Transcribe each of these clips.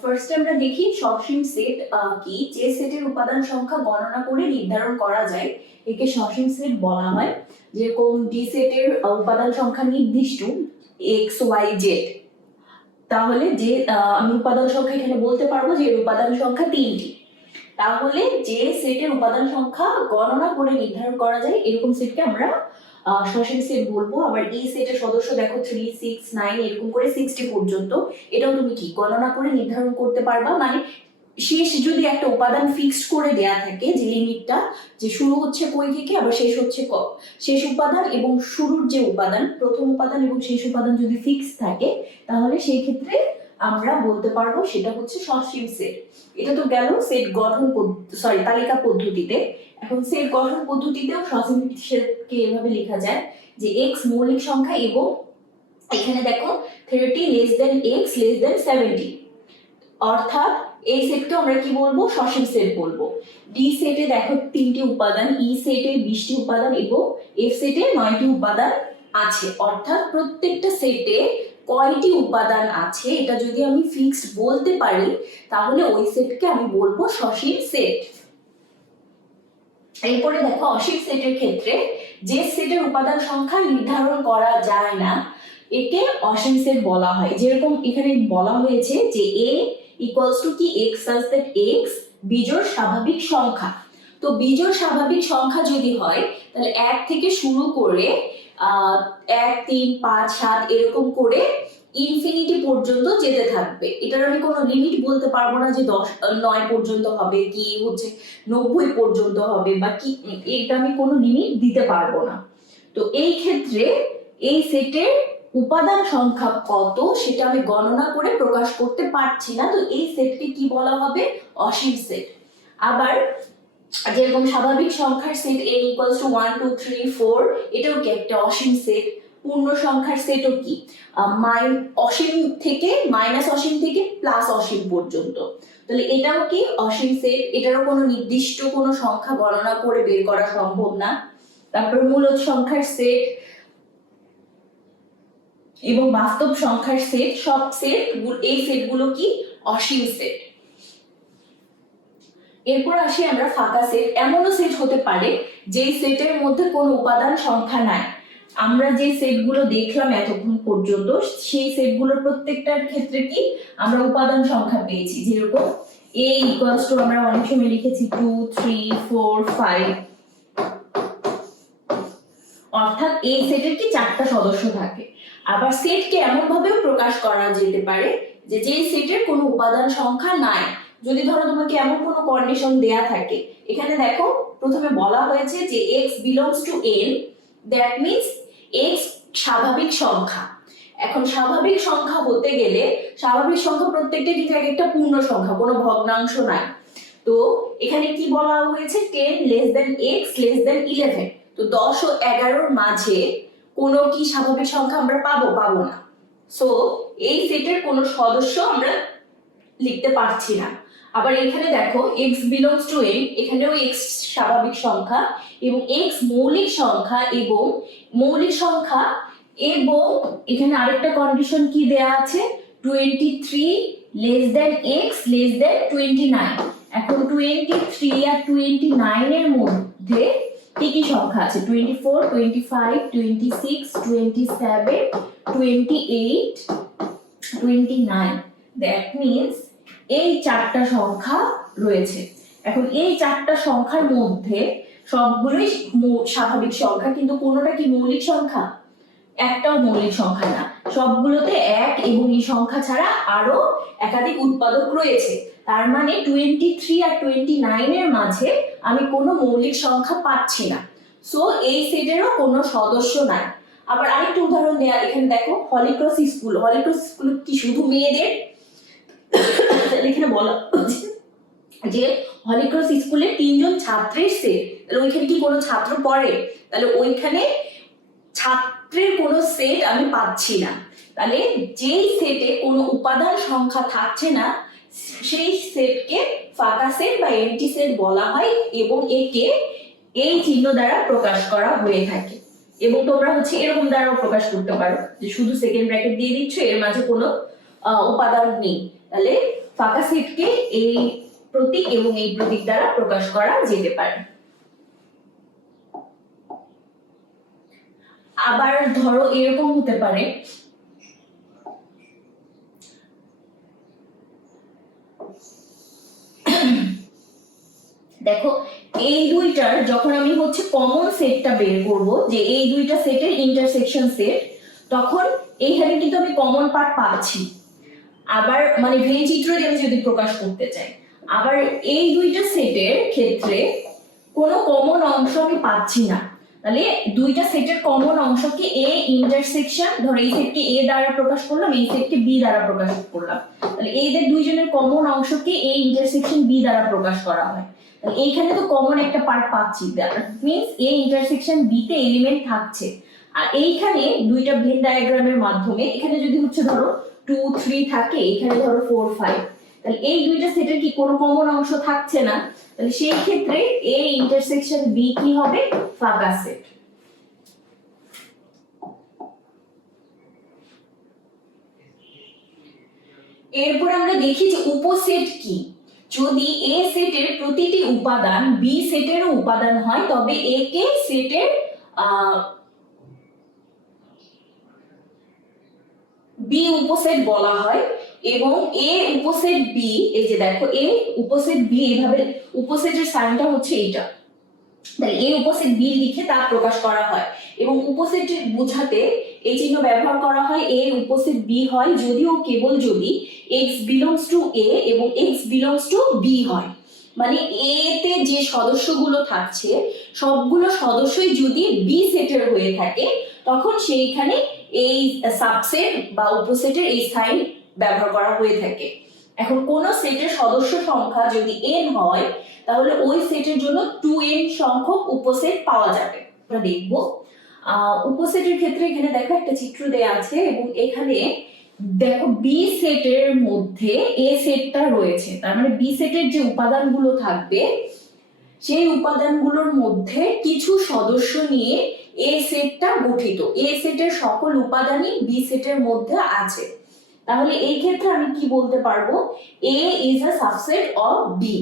First আমরা দেখি সসীম সেট কি। যে সেটের উপাদান সংখ্যা গণনা করে নির্ধারণ করা যায় একে সসীম সেট বলা হয়। যেরকম ডি সেটের উপাদান সংখ্যা নির্দিষ্ট এক্স ওয়াই জেড, তাহলে যে আমি উপাদান সংখ্যা এখানে বলতে পারবো যে এর উপাদান সংখ্যা 3টি। তাহলে যে সেটের উপাদান সংখ্যা গণনা করে নির্ধারণ করা যায় এরকম সেটকে আমরা সসীম সেট বলবো। আবার এই সেটের সদস্য দেখো 3, 6, 9 এরকম করে 60 পর্যন্ত, এটাও তুমি কি গণনা করে নির্ধারণ করতে পারবা। মানে শেষ যদি একটা উপাদান ফিক্সড করে দেয়া থাকে, যে লিমিটটা যে শুরু হচ্ছে কই থেকে আবার শেষ হচ্ছে শেষ উপাদান এবং শুরুর যে উপাদান, প্রথম উপাদান এবং শেষ উপাদান যদি ফিক্স থাকে, তাহলে সেই ক্ষেত্রে আমরা বলতে পারবো সেটা হচ্ছে সসীম সেট। এটা তো গেল সেট গঠন তালিকা পদ্ধতিতে। এখন সেট গঠন পদ্ধতিতেও সসীম সেটকে এভাবে লেখা যায় যে x মৌলিক সংখ্যা এবং এখানে দেখো 30 less than x less than 70, অর্থাৎ এই সেটকে আমরা কি বলবো? সসীম সেট বলবো। ডি সেটে দেখো 3টি উপাদান, ই সেটে 20টি উপাদান এবং এফ সেটে 9টি উপাদান আছে। অর্থাৎ প্রত্যেকটা সেটে কয়টি উপাদান আছে এটা যদি আমি ফিক্সড বলতে পারি, তাহলে ওই সেটকে আমি বলবো সসীম সেট। এরপরে দেখো অসীম সেটের ক্ষেত্রে যে সেটের উপাদান সংখ্যা নির্ধারণ করা যায় না একে অসীম সেট বলা হয়। যেরকম এখানে বলা হয়েছে যে a ইকুয়ালস টু কি x such that x বিজোড় স্বাভাবিক সংখ্যা। তো বিজোড় স্বাভাবিক সংখ্যা যদি হয় তাহলে 1 থেকে শুরু করে 1, 3, 5, 7 এরকম করে ইনফিনিটি পর্যন্ত যেতে থাকবে। এটার আমি কোনো লিমিট বলতে পারবো না যে 9 পর্যন্ত হবে কি হচ্ছে 90 পর্যন্ত হবে বা কি, এটা আমি কোনো লিমিট দিতে পারবো না। তো এই ক্ষেত্রে এই সেটের উপাদান সংখ্যা কত সেটা আমি গণনা করে প্রকাশ করতে পারছি না, তো এই সেটকে কি বলা হবে? অসীম সেট। আবার যেরকম স্বাভাবিক সংখ্যার সেট n ইকুয়ালস টু 1, 2, 3, 4 এটাও কি একটা অসীম সেট। পূর্ণ সংখ্যার সেটও কি অসীম থেকে মাইনাস অসীম থেকে প্লাস অসীম পর্যন্ত, তাহলে এটাও কি অসীম সেট। এটারও কোনো নির্দিষ্ট কোনো সংখ্যা গণনা করে বের করা সম্ভব না। তারপর মূলদ সংখ্যার সেট এবং বাস্তব সংখ্যার সেট, সব সেট এই সেটগুলো কি অসীম সেট। এরপর আসি আমরা ফাঁকা সেট। এমনও সেট হতে পারে যে সেটের মধ্যে কোনো উপাদান সংখ্যা নাই। আমরা যে সেটগুলো দেখলাম এতক্ষণ পর্যন্ত সেই সেটগুলোর প্রত্যেকটার ক্ষেত্রে কি আমরা উপাদান সংখ্যা পেয়েছি। যেরকম a ইকুয়ালস টু আমরা অনেক সময় লিখেছি 2, 3, 4, 5, অর্থাৎ এই সেটের কি 4টা সদস্য থাকে। আবার সেটকে এমন ভাবেও প্রকাশ করা যেতে পারে যে যে সেটের কোনো উপাদান সংখ্যা নাই। যদি ধরো তোমাকে এমন কোনো কন্ডিশন দেয়া থাকে, এখানে দেখো প্রথমে বলা হয়েছে যে x belongs to n, that means x স্বাভাবিক সংখ্যা। এখন স্বাভাবিক সংখ্যা হতে গেলে স্বাভাবিক সংখ্যা প্রত্যেকটা কি থাকে? একটা পূর্ণ সংখ্যা, কোনো ভগ্নাংশ নাই। তো এখানে কি বলা হয়েছে? 10 less than x less than 11। তো 10 ও 11 মাঝে কোনো কি স্বাভাবিক সংখ্যা আমরা পাবো না। সো এই সেটের কোনো সদস্য আমরা লিখতে পারছি না। আবার এখানে দেখো x belongs to n, এখানেও x স্বাভাবিক সংখ্যা এবং x মৌলিক সংখ্যা এবং এখানে আরেকটা কন্ডিশন কি দেয়া আছে? 23 less than x less than 29। এখন 23 আর 29 এর মধ্যে কি কি সংখ্যা আছে? 24, 25, 26, 27, 28, 29, দ্যাট মিন্স এই 4টা সংখ্যা রয়েছে। এখন এই 4টা সংখ্যার মধ্যে সবগুলোই স্বাভাবিক সংখ্যা, কিন্তু কোনোটা কি মৌলিক সংখ্যা? একটাও মৌলিক সংখ্যা না। সবগুলোতে 1 এবং এই সংখ্যা ছাড়া আরো একাধিক উৎপাদক রয়েছে। তার মানে 23 আর 29 এর মাঝে আমি কোনো মৌলিক সংখ্যা পাচ্ছি না। সো এই সেটেরও কোনো সদস্য নাই। আবার আরেকটা উদাহরণ দেয়া, এখানে দেখো হলিক্রস স্কুল কি শুধু মেয়েদের? এখানে বলা যে হলিক্রস স্কুলে 3 জন ছাত্রের সেট, তাহলে ওইখানে কি কোনো ছাত্র পড়ে? তাহলে ওইখানে ছাত্রের কোনো সেট আমি পাচ্ছি না। তাহলে যেই সেটে কোনো উপাদান সংখ্যা থাকছে না সেই সেটকে ফাঁকা সেট বা এমটি সেট বলা হয় এবং একে এই চিহ্ন দ্বারা প্রকাশ করা হয়ে থাকে। এবং তোমরা হচ্ছে এরকম দ্বারাও প্রকাশ করতে পারো যে শুধু সেকেন্ড ব্র্যাকেট দিয়ে দিচ্ছ, এর মাঝে কোনো উপাদান নেই, তাহলে ফাঁকা সেটকে এই প্রতীক এবং এই প্রতীক দ্বারা প্রকাশ করা যেতে পারে। আবার ধরো এরকম হতে পারে, দেখো এই দুইটার যখন আমি হচ্ছে কমন সেটটা বের করব, যে এই দুইটা সেটের ইন্টারসেকশন সেট, তখন এইখানে কিন্তু আমি কমন পার্ট পাচ্ছি। আবার মানে ভেন চিত্র দিয়ে আমি যদি প্রকাশ করতে চাই, আবার এই দুইটা সেটের ক্ষেত্রে কোনো কমন অংশ আমি পাচ্ছি না। তাহলে দুইটা সেটের কমন অংশকে এ ইন্টারসেকশন, ধরো এই সেটকে এ দ্বারা প্রকাশ করলাম, এই সেটকে বি দ্বারা প্রকাশ করলাম, তাহলে এইদের দুইজনের কমন অংশকে এ ইন্টারসেকশন বি দ্বারা প্রকাশ করা হয়। তাহলে এইখানে তো কমন একটা পার্ট পাচ্ছি, that means A intersection B তে এলিমেন্ট থাকছে। আর এইখানে দুইটা ভেন ডায়াগ্রামের মাধ্যমে এখানে যদি হচ্ছে ধরো 2 3 থাকে, এখানে ধরো 4 5, তাহলে এই দুইটা সেটের কি কোনো কমন অংশ থাকছে না, তাহলে সেই ক্ষেত্রে এ ইন্টারসেকশন বি কি হবে, ফাঁকা সেট। এরপর আমরা দেখি যে উপসেট কি। যদি এ সেটের প্রতিটি উপাদান বি সেটের উপাদান হয়, তবে এ কে সেটের বি উপসেট বলা হয়। এবং এ উপসেট বি, এই যে দেখো এ উপসেট বি, এইভাবে উপসেটের সাইনটা হচ্ছে এইটা, তাহলে এ উপসেট বি লিখে তা প্রকাশ করা হয়। এবং উপসেট বোঝাতে এই চিহ্ন ব্যবহার করা হয়, এ উপসেট বি হয় যদি ও কেবল যদি x বিলংস টু এ এবং x বিলংস টু বি হয়। মানে এ তে যে সদস্যগুলো থাকছে সবগুলো সদস্যই যদি বি সেটের হয়ে থাকে, তখন সেইখানে এই সাবসেট বা উপসেটের এই সাইন ব্যবহার করা হয়ে থাকে। এখন কোন সেটের সদস্য সংখ্যা যদি n হয়, তাহলে ওই সেটের জন্য 2n সংখ্যক উপসেট পাওয়া যাবে। আমরা দেখব উপসেটের ক্ষেত্রে এখানে দেখো একটা চিত্র দেয়া আছে, এবং এখানে দেখো বি সেটের মধ্যে এ সেটটা রয়েছে, তার মানে বি সেটের যে উপাদানগুলো থাকবে সেই উপাদানগুলোর মধ্যে কিছু সদস্য নিয়ে এ সেটটা গঠিত। এ সেটের সকল উপাদানই বি সেটের মধ্যে আছে। তাহলে এই ক্ষেত্রে আমি কি বলতে পারবো, A is a subset of B,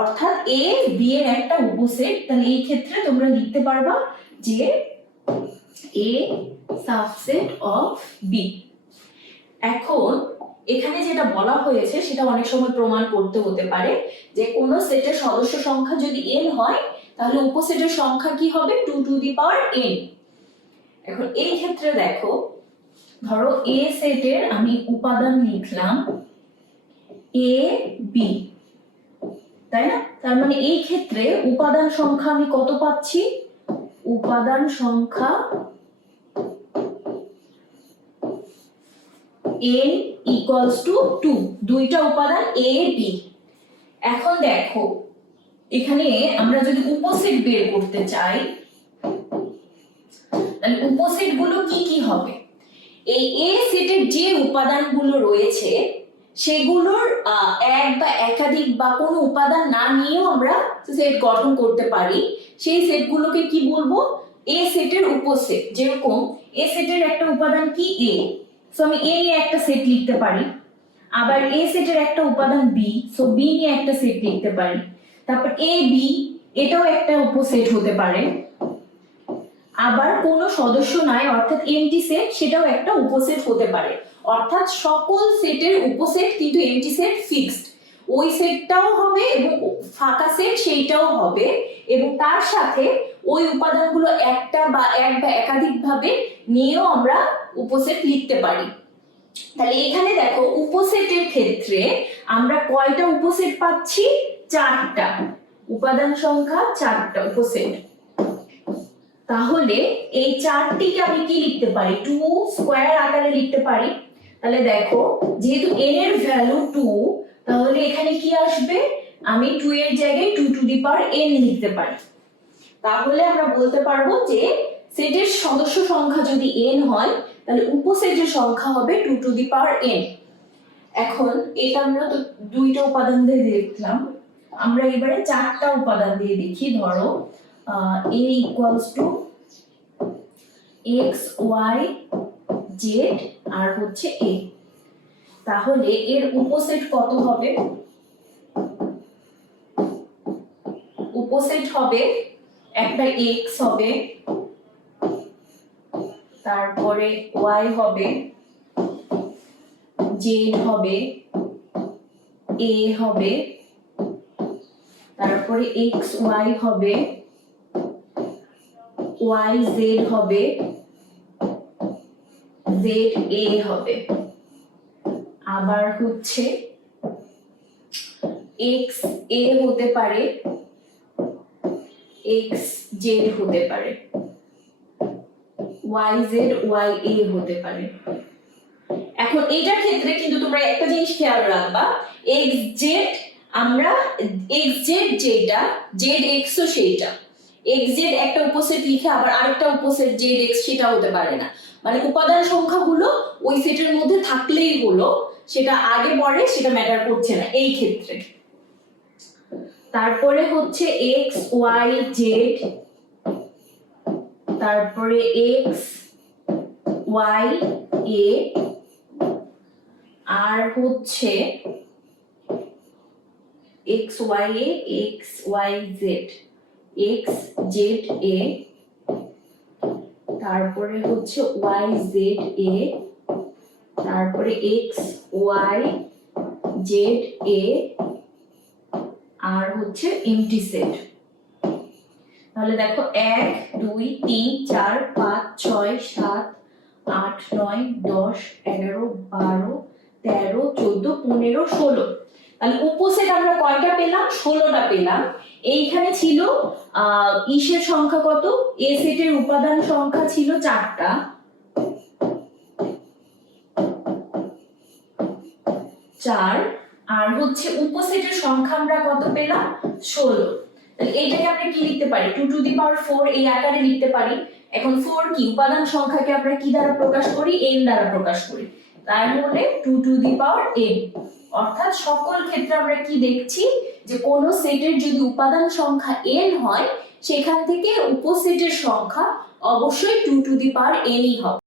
অর্থাৎ এ বি এর একটা উপসেট। তাহলে এই ক্ষেত্রে তোমরা লিখতে পারবা যে এ সাবসেট অফ বি। এখন এখানে যেটা বলা হয়েছে সেটা অনেক সময় প্রমাণ করতে হতে পারে, যে কোন সেটের সদস্য সংখ্যা যদি n হয়, তাহলে উপসেটের সংখ্যা কি হবে, 2 টু দি পাওয়ার n। এখন এই ক্ষেত্রে দেখো, ধরো এ সেটের আমি উপাদান লিখলাম এ বি, তাই না? তার মানে এই ক্ষেত্রে উপাদান সংখ্যা আমি কত পাচ্ছি, উপাদান সংখ্যা n equals to 2, দুইটা উপাদান a b। এখন দেখো এখানে আমরা যদি উপসেট বের করতে চাই, তাহলে উপসেট গুলো কি কি হবে, এই a সেটের যে উপাদানগুলো রয়েছে সেগুলোর এক বা একাধিক বা কোনো উপাদান না নিয়েও আমরা সেট গঠন করতে পারি। সেই সেটগুলোকে কি বলবো, এ সেটের উপসেট। যেরকম এ সেটের একটা উপাদান কি a, সো আমি a নিয়ে একটা সেট লিখতে পারি। আবার এ সেটের একটা উপাদান b, সো b নিয়ে একটা সেট লিখতে পারি। তারপর a b, এটাও একটা উপসেট হতে পারে। আবার কোনো সদস্য নাই অর্থাৎ এমটি সেট, সেটাও একটা উপসেট হতে পারে। অর্থাৎ সকল সেটের উপসেট কিন্তু এমটি সেট ফিক্সড, ওই সেটটাও হবে এবং ফাঁকা সেট সেইটাও হবে, এবং তার সাথে ওই উপাদানগুলো একটা বা এক বা একাধিক ভাবে নিয়েও আমরা উপসেট লিখতে পারি। তাহলে এখানে দেখো উপসেটের ক্ষেত্রে আমরা কয়টা উপসেট পাচ্ছি, 4টা উপাদান সংখ্যা, 4টা উপসেট। তাহলে এই 4টিকে আমি কি লিখতে পারি, 2 স্কয়ার আকারে লিখতে পারি। তাহলে দেখো যেহেতু n এর ভ্যালু 2, তাহলে এখানে কি আসবে, আমি 2 এর জায়গায় 2 টু দি পাওয়ার n লিখতে পারি। তাহলে আমরা বলতে পারবো যে সেটের সদস্য সংখ্যা যদি n হয়, তাহলে উপসেটের সংখ্যা হবে 2 টু দি পাওয়ার n। এখন এটা আমরা তো দুইটা উপাদান দিয়ে দেখলাম, আমরা এবারে 4টা উপাদান দিয়ে দেখি। ধরো a equals to x y z আর হচ্ছে a, তাহলে এর উপসেট কত হবে? উপসেট হবে একটা x হবে, তারপরে y হবে, z হবে, a হবে, তারপরে x y হবে, y z হবে, z a হবে, আবার হচ্ছে x a হতে পারে, x z হতে পারে, y z y a হতে পারে। এখন এটার ক্ষেত্রে কিন্তু তোমরা একটা জিনিস খেয়াল রাখবা, x z আমরা x z যেটা z x ও সেইটা, x z একটা উপসেট লিখে আবার আরেকটা উপসেট z x সেটা হতে পারে না, মানে উপাদান সংখ্যাগুলো ওই সেটের মধ্যে থাকলেই হলো, সেটা আগে পরে সেটা ম্যাটার করছে না এই ক্ষেত্রে। তারপরে হচ্ছে x y z, তারপরে x y a, আর হচ্ছে x y a x y z, x z a, তারপরে হচ্ছে y z a, তারপরে x y z a, আর হচ্ছে এমটি সেট। তাহলে দেখো 1 2 3 4 5 6 7 8 9 10 11 12 13 14 15 16, তাহলে উপসেট আমরা কয়টা পেলাম? 16টা পেলাম। এইখানে ছিল ইসের সংখ্যা কত? এ সেটের উপাদান সংখ্যা ছিল 4টা, 4, আর হচ্ছে উপসেটের সংখ্যা আমরা কত পেলাম? 16। তাহলে এইটাকে আমরা কি লিখতে পারি? 2 টু দি পাওয়ার 4 এই আকারে লিখতে পারি। এখন 4 কি? উপাদান সংখ্যাকে আমরা কি দ্বারা প্রকাশ করি? n দ্বারা প্রকাশ করি, তাই হলে 2 টু দি পাওয়ার n। অর্থাৎ সকল ক্ষেত্রে আমরা কি দেখছি যে কোন সেটের যদি উপাদান সংখ্যা n হয় সেখান থেকে উপসেটের সংখ্যা অবশ্যই 2 টু দি পাওয়ার n ই হবে।